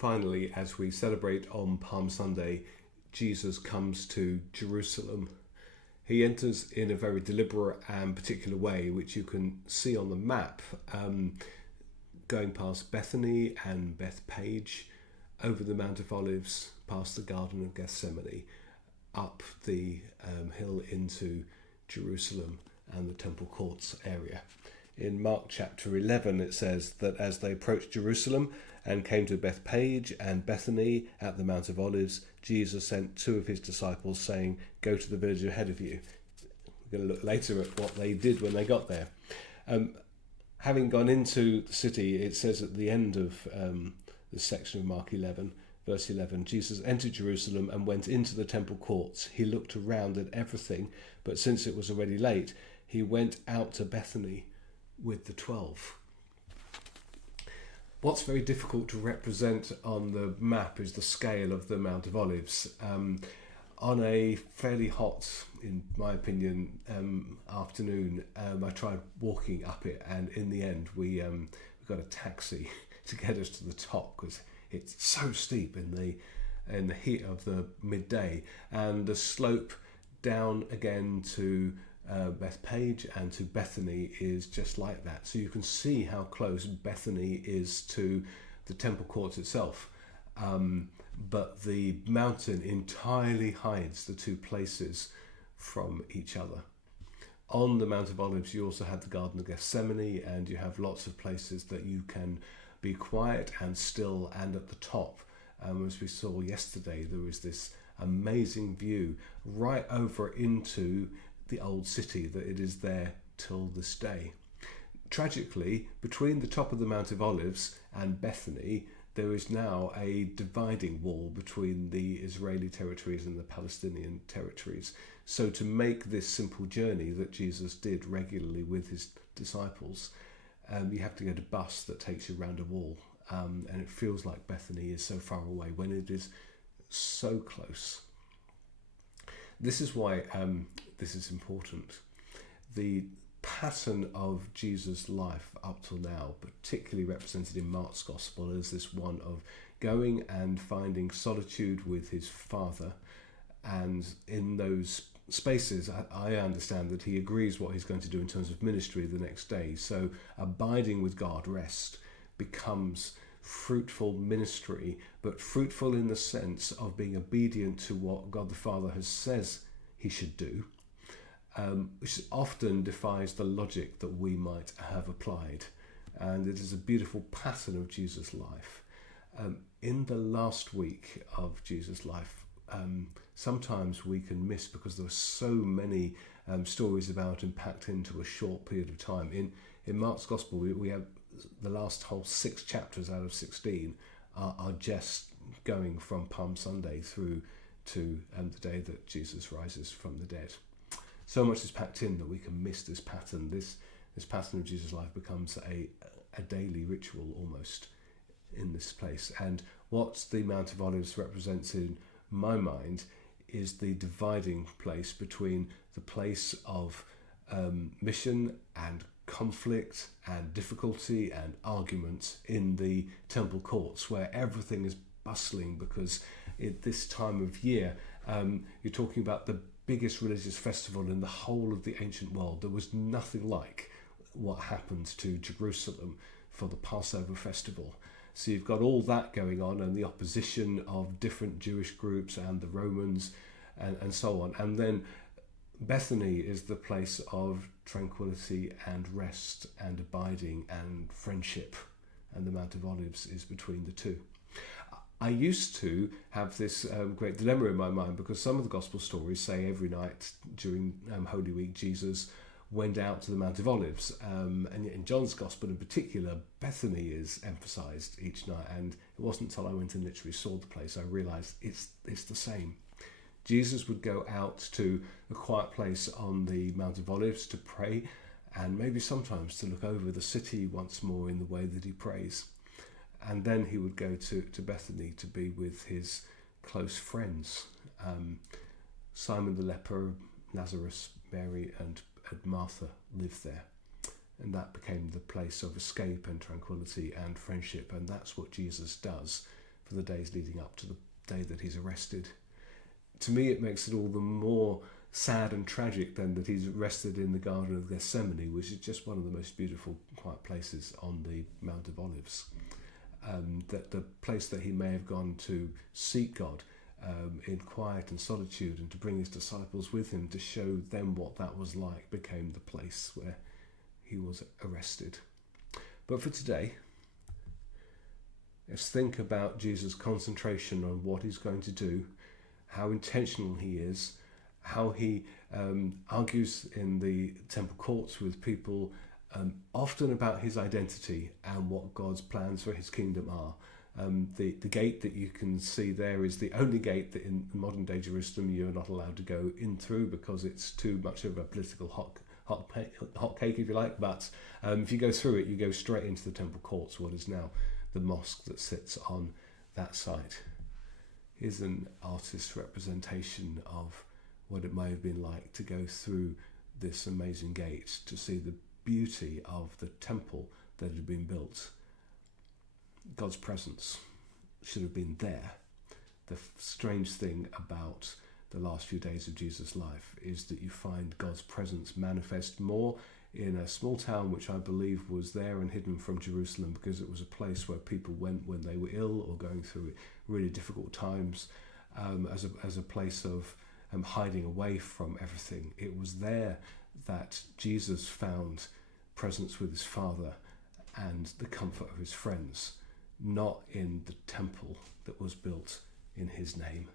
finally, as we celebrate on Palm Sunday, Jesus comes to Jerusalem. He enters in a very deliberate and particular way, which you can see on the map, going past Bethany and Bethpage, over the Mount of Olives, past the Garden of Gethsemane, up the hill into Jerusalem and the Temple Courts area. In Mark chapter 11, it says that as they approached Jerusalem and came to Bethpage and Bethany at the Mount of Olives, Jesus sent two of his disciples, saying, "Go to the village ahead of you." We're going to look later at what they did when they got there. Having gone into the city, it says at the end of this section of Mark 11, verse 11, Jesus entered Jerusalem and went into the temple courts. He looked around at everything, but since it was already late, he went out to Bethany with the 12. What's very difficult to represent on the map is the scale of the Mount of Olives. On a fairly hot, in my opinion, afternoon, I tried walking up it, and in the end we got a taxi to get us to the top because it's so steep in the heat of the midday, and the slope down again to Bethpage and to Bethany is just like that. So you can see how close Bethany is to the temple courts itself. But the mountain entirely hides the two places from each other. On the Mount of Olives, you also have the Garden of Gethsemane, and you have lots of places that you can be quiet and still. And at the top, as we saw yesterday, there was this amazing view right over into the old city, that it is there till this day. Tragically, between the top of the Mount of Olives and Bethany, there is now a dividing wall between the Israeli territories and the Palestinian territories. So to make this simple journey that Jesus did regularly with his disciples, you have to get a bus that takes you around a wall. And it feels like Bethany is so far away when it is so close. This is why this is important. The pattern of Jesus' life up till now, particularly represented in Mark's Gospel, is this one of going and finding solitude with his Father. And in those spaces, I understand that he agrees what he's going to do in terms of ministry the next day. So abiding with God, rest, becomes fruitful ministry, but fruitful in the sense of being obedient to what God the Father has says he should do, which often defies the logic that we might have applied. And it is a beautiful pattern of Jesus' life. In the last week of Jesus' life, sometimes we can miss, because there are so many stories about him packed into a short period of time. In Mark's Gospel, we have the last whole 6 chapters out of 16 are just going from Palm Sunday through to the day that Jesus rises from the dead. So much is packed in that we can miss this pattern. This pattern of Jesus' life becomes a daily ritual almost in this place. And what the Mount of Olives represents in my mind is the dividing place between the place of mission and conflict and difficulty and argument in the temple courts, where everything is bustling, because at this time of year you're talking about the biggest religious festival in the whole of the ancient world. There was nothing like what happened to Jerusalem for the Passover festival. So you've got all that going on, and the opposition of different Jewish groups and the Romans and so on. And then Bethany is the place of tranquility and rest and abiding and friendship, and the Mount of Olives is between the two. I used to have this great dilemma in my mind, because some of the gospel stories say every night during Holy Week Jesus went out to the Mount of Olives, and in John's Gospel in particular, Bethany is emphasised each night, and it wasn't until I went and literally saw the place I realised it's the same. Jesus would go out to a quiet place on the Mount of Olives to pray, and maybe sometimes to look over the city once more in the way that he prays. And then he would go to Bethany to be with his close friends. Simon the leper, Lazarus, Mary and Martha lived there. And that became the place of escape and tranquility and friendship. And that's what Jesus does for the days leading up to the day that he's arrested. To me, it makes it all the more sad and tragic then that he's arrested in the Garden of Gethsemane, which is just one of the most beautiful, quiet places on the Mount of Olives. That the place that he may have gone to seek God in quiet and solitude and to bring his disciples with him to show them what that was like became the place where he was arrested. But for today, let's think about Jesus' concentration on what he's going to do, how intentional he is, how he argues in the temple courts with people often about his identity and what God's plans for his kingdom are. The gate that you can see there is the only gate that in modern day Jerusalem you're not allowed to go in through because it's too much of a political hot cake, if you like. But if you go through it, you go straight into the temple courts, what is now the mosque that sits on that site. Here's an artist's representation of what it may have been like to go through this amazing gate, to see the beauty of the temple that had been built. God's presence should have been there. The strange thing about the last few days of Jesus' life is that you find God's presence manifest more in a small town which I believe was there and hidden from Jerusalem because it was a place where people went when they were ill or going through really difficult times, as a place of hiding away from everything. It was there that Jesus found presence with his Father and the comfort of his friends, not in the temple that was built in his name.